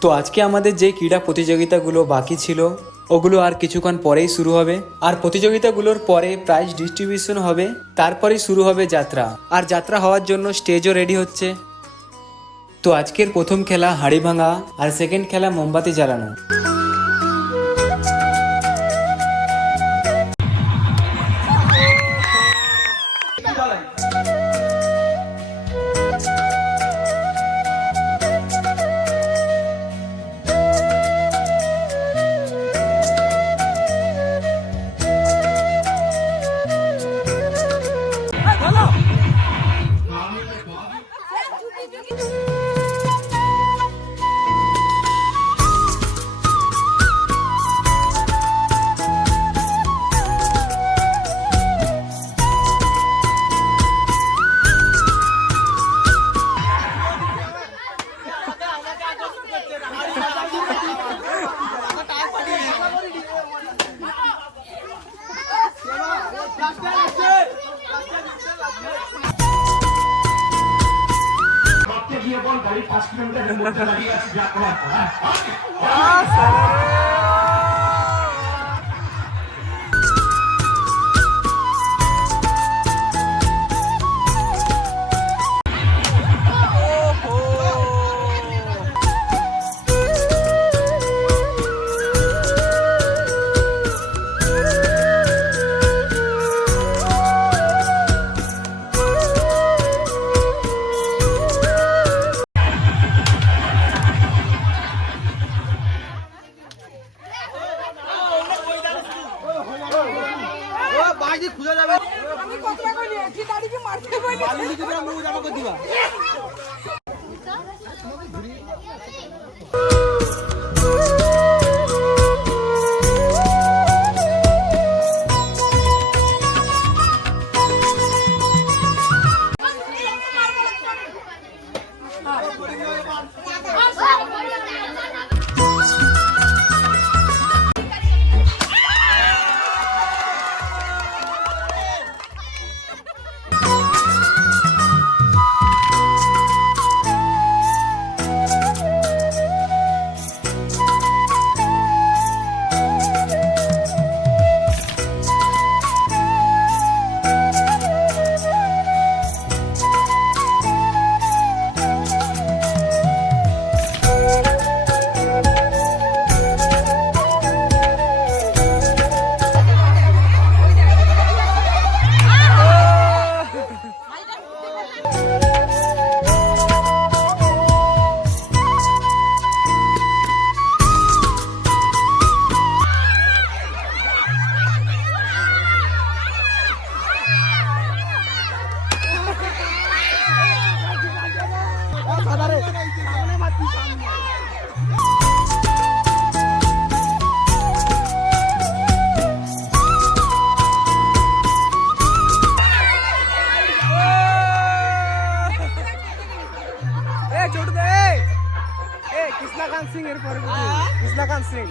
তো আজকে আমাদের যে ক্রীড়া প্রতিযোগিতাগুলো বাকি ছিল, ওগুলো আর কিছুক্ষণ পরেই শুরু হবে। আর প্রতিযোগিতাগুলোর পরে প্রাইজ ডিস্ট্রিবিউশন হবে, তারপরেই শুরু হবে যাত্রা। আর যাত্রা হওয়ার জন্য স্টেজও রেডি হচ্ছে। তো আজকের প্রথম খেলা হাড়ি ভাঙা আর সেকেন্ড খেলা মোমবাতি জ্বালানো। Gracias. Não grita. এ ছোট দে। এ কৃষ্ণকান্ত সিং এর পরে কৃষ্ণকান্ত সিং।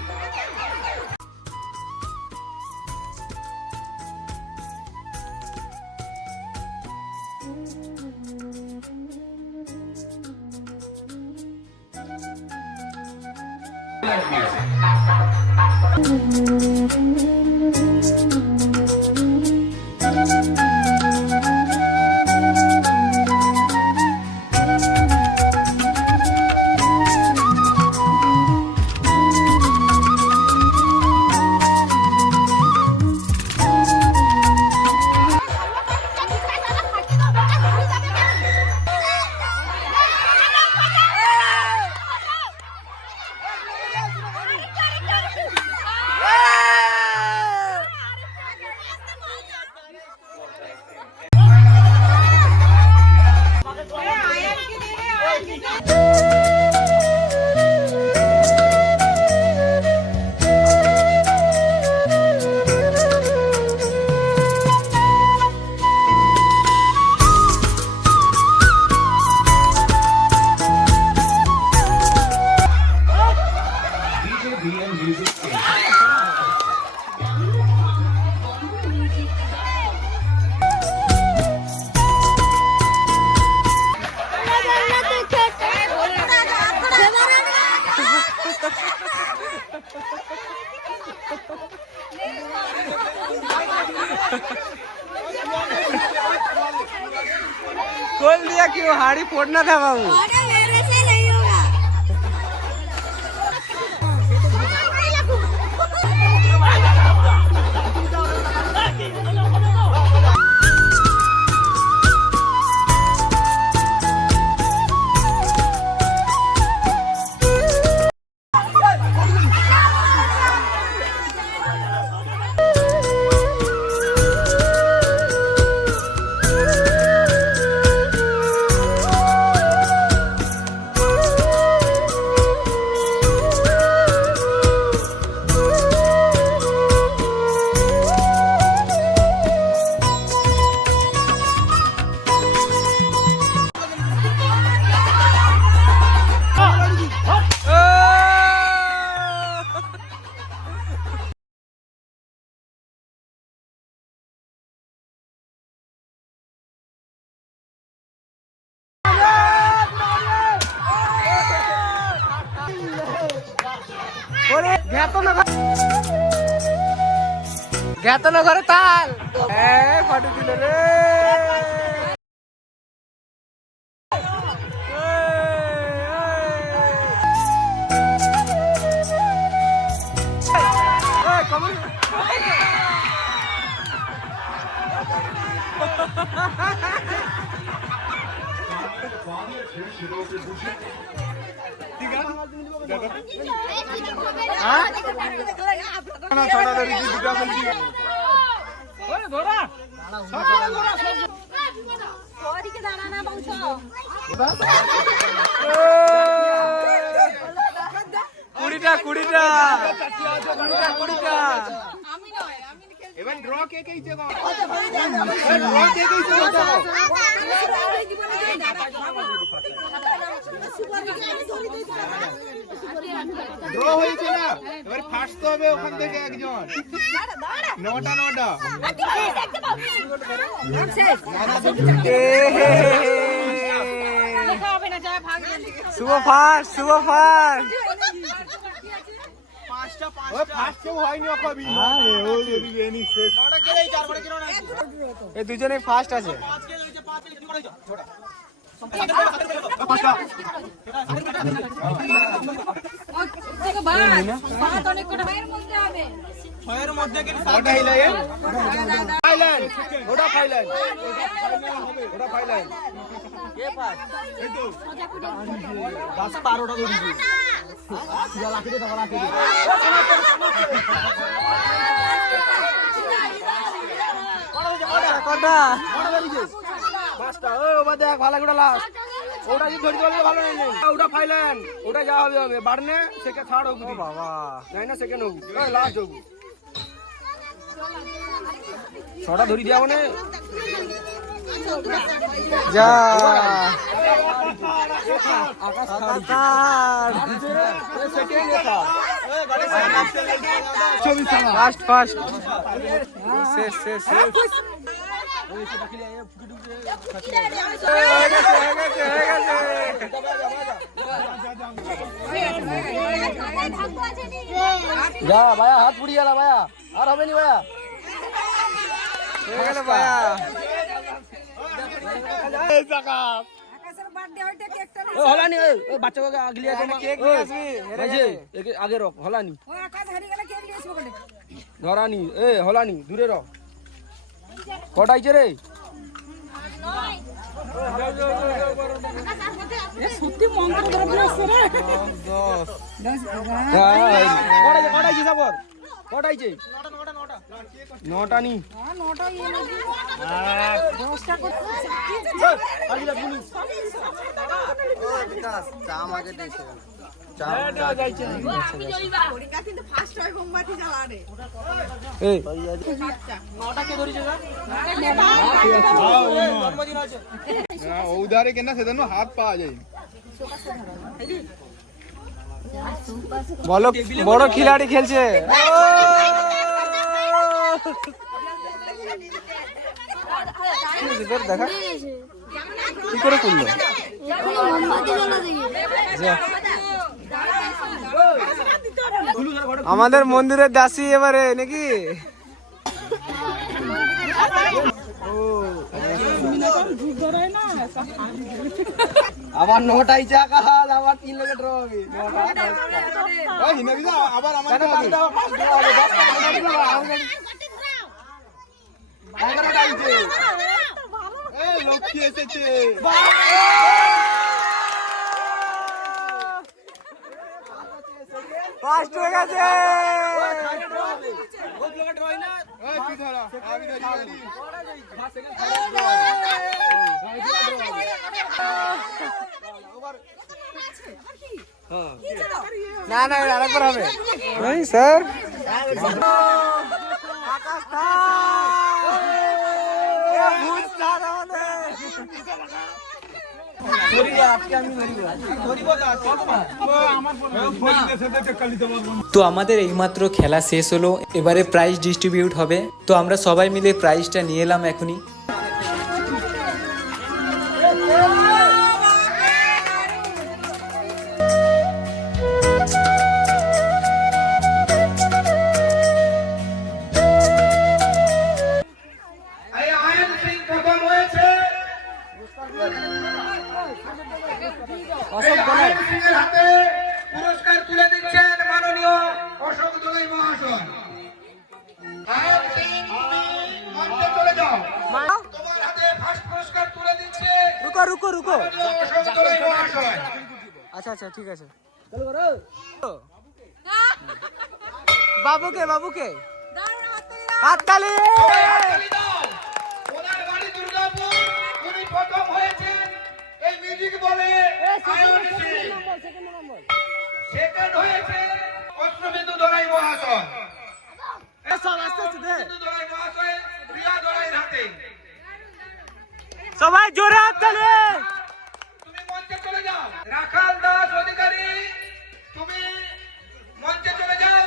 કોડ ના થવા હું ঘ্যাতো না ঘরে তাল। এ ফাটু দিল রে। ওদিকে দাঁড়ানা বংশ কুড়িটা কুড়িটা। কুড়িটা। কুড়িটা এবার ড্র কে কে ইচ্ছে ড্র হয়েছে না? এবার ফার্স্ট হবে ওখান থেকে একজন। নটা নটা। লেখা হবে না। যায় ভাগ শুভ ফার্স্ট শুভ ফার্স্ট ওই ফার্স্ট কেউ ভাইয়ের মধ্যে ওটা ফাইলেন ওটা ফাইলেন ওটা কটা? পাঁচটা ও ওবা দেখ ভালো করে লাস্ট ওটা যদি ধরে ভালো নেই ওটা ফাইলেন ওটা যা হবে হবে। বাড়নে সেকে থার্ড হোক বাবা। নাই না সেকেন্ড হোক লাস্ট হোক ছটা ধরি দিয়া মানে? যা। ফাস্ট ফাস্ট শেষ শেষ শেষ। যা ভাইয়া হাত পুড়িয়ে গেল ভাইয়া। আর হবে নি ভাইয়া? হয়ে গেল হলানি বাচ্চাকে আগলিয়ে কেক নিয়ে আসবি আগে রক হলানি বলে ধরানি এ হলানি দূরে রক মন্ত্র ধরে রে নটা নি হ্যাঁ নটা ইয়ে উধারে কেনা সেজন্য হাত পাওয়া যায় বলো বড় খিলাড়ি খেলছে দেখা কি করে করল আমাদের মন্দিরের দাসী এবারে নাকি? আবার নটাই চা কাজ আবার তিন ড্র হবে। আবার আমার লক্ষ্মী এসেছে। ফার্স্ট হয়ে গেছে। না না আরেকবার হবে। এই স্যার। আকাশ তো আমাদের এইমাত্র খেলা শেষ হলো, এবারে প্রাইজ ডিস্ট্রিবিউট হবে। তো আমরা সবাই মিলে প্রাইজটা নিয়ে এলাম এখনই। এই আয়ন সিং এর হাতে পুরস্কার তুলে দিচ্ছেন মাননীয় অশোক দোলাই মহাশয়। রুকো রুকো রুকো। অশোক দোলাই আচ্ছা আচ্ছা ঠিক আছে। বাবুকে বাবুকে। হাততালি সেকেন্ড হয়েছে দলাই মহাশয়। সবাই জোরে হাততালি তুমি মঞ্চে চলে যাও। রাখাল দাস অধিকারী তুমি মঞ্চে চলে যাও।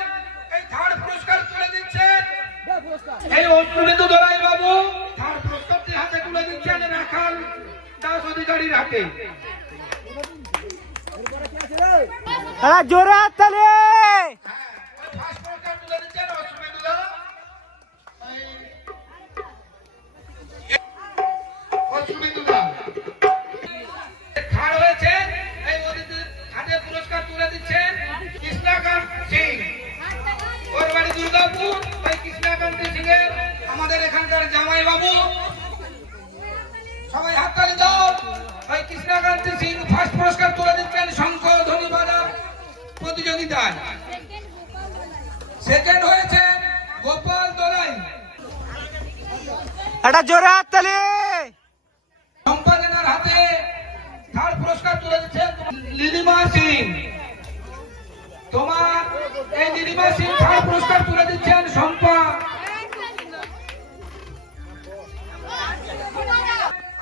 এই থার্ড পুরস্কার তুলে দিচ্ছেন। এই অষ্টবিন্দু দলাই বাবু থার্ড পুরস্কারটি হাতে তুলে দিচ্ছেন রাখাল দাস অধিকারীর হাতে। ওই কৃষ্ণাকান্তি সিং এর আমাদের এখানকার জামাই হাততালি দাও। ওই কৃষ্ণাকান্তি সিং ফার্স্ট পুরস্কার তুলে বাজার প্রতিযোগিতায় সেকেন্ড হয়েছে গোপাল দোলাই এটা জোরে হাততালি সম্পাদনার হাতে থার্ড পুরস্কার তুলে দিচ্ছেন লিলিমা সিং তোমার এই লিলিমা সিং থার্ড পুরস্কার তুলে দিচ্ছেন সম্পা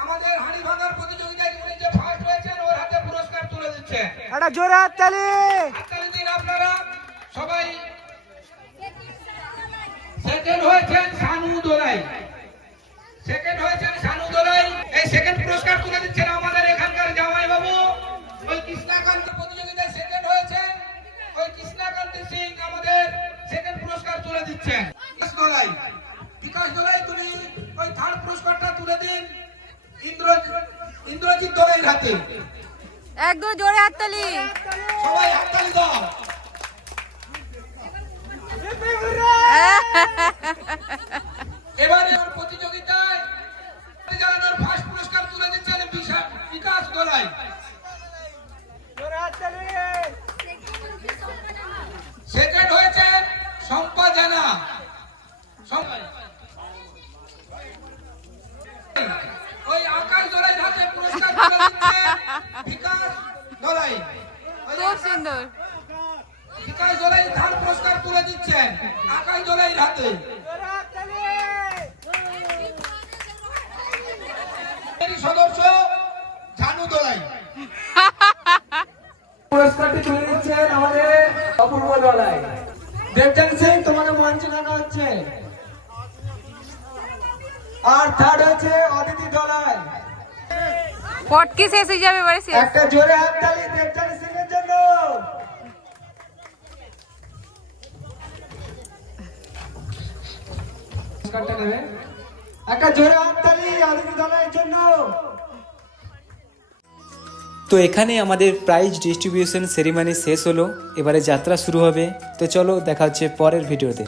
আমাদের হাড়ি ভাঙার প্রতিযোগিতায় যে ফার্স্ট হয়েছেন ওর হাতে পুরস্কার তুলে দিচ্ছেন এটা জোরে হাততালি সেকেন্ড হয়েছেন শানু দোলাই। সেকেন্ড হয়েছেন শানু দোলাই। এই সেকেন্ড পুরস্কার তুলে দিচ্ছেন আমাদের এখানকার জামাই বাবু ওই কৃষ্ণাকান্ত প্রতিযোগিতায় সেকেন্ড হয়েছেন। ওই কৃষ্ণাকান্ত সিং আমাদের সেকেন্ড পুরস্কার তুলে দিচ্ছেন। বিকাশ দোলাই। বিকাশ দোলাই তুমি ওই থার্ড পুরস্কারটা তুলে দিন। ইন্দ্রজিৎ ইন্দ্রজিৎ দোলাইয়ের হাতে। একদম জোরে হাততালি। সবাই হাততালি দাও। এবারে ওর প্রতিযোগিতায় জানানোর ফার্স্ট পুরস্কার তুলে দিচ্ছেন বিকাশ দোলাই। সেকেন্ড হয়েছে সম্পা জানা। ওই আকাশ দোলাই হাতে পুরস্কার তুলে দিচ্ছেন বিকাশ দোলাই। খুব সুন্দর। বিকাশ দোলাই থার্ড পুরস্কার তুলে দিচ্ছেন। আকাশ দোলাই হাতে। সদস্য ঝানু দোলাই। পুরস্কারটি তুলে দিচ্ছেন আমাদের অপূর্ব দলাই। দেবচান সিং তোমাদের মঞ্চে ডাকা হচ্ছে। আর থার্ড হচ্ছে অদিতি দলাই। পটকি শেষ হয়ে যাবে শেষ। একটা জোরে হাততালি দেবচান পুরস্কারটা নেবে। একটা জোরে দলের জন্য। তো এখানে আমাদের প্রাইজ ডিস্ট্রিবিউশন সেরিমানি শেষ হলো। এবারে যাত্রা শুরু হবে। তো চলো দেখা হচ্ছে পরের ভিডিওতে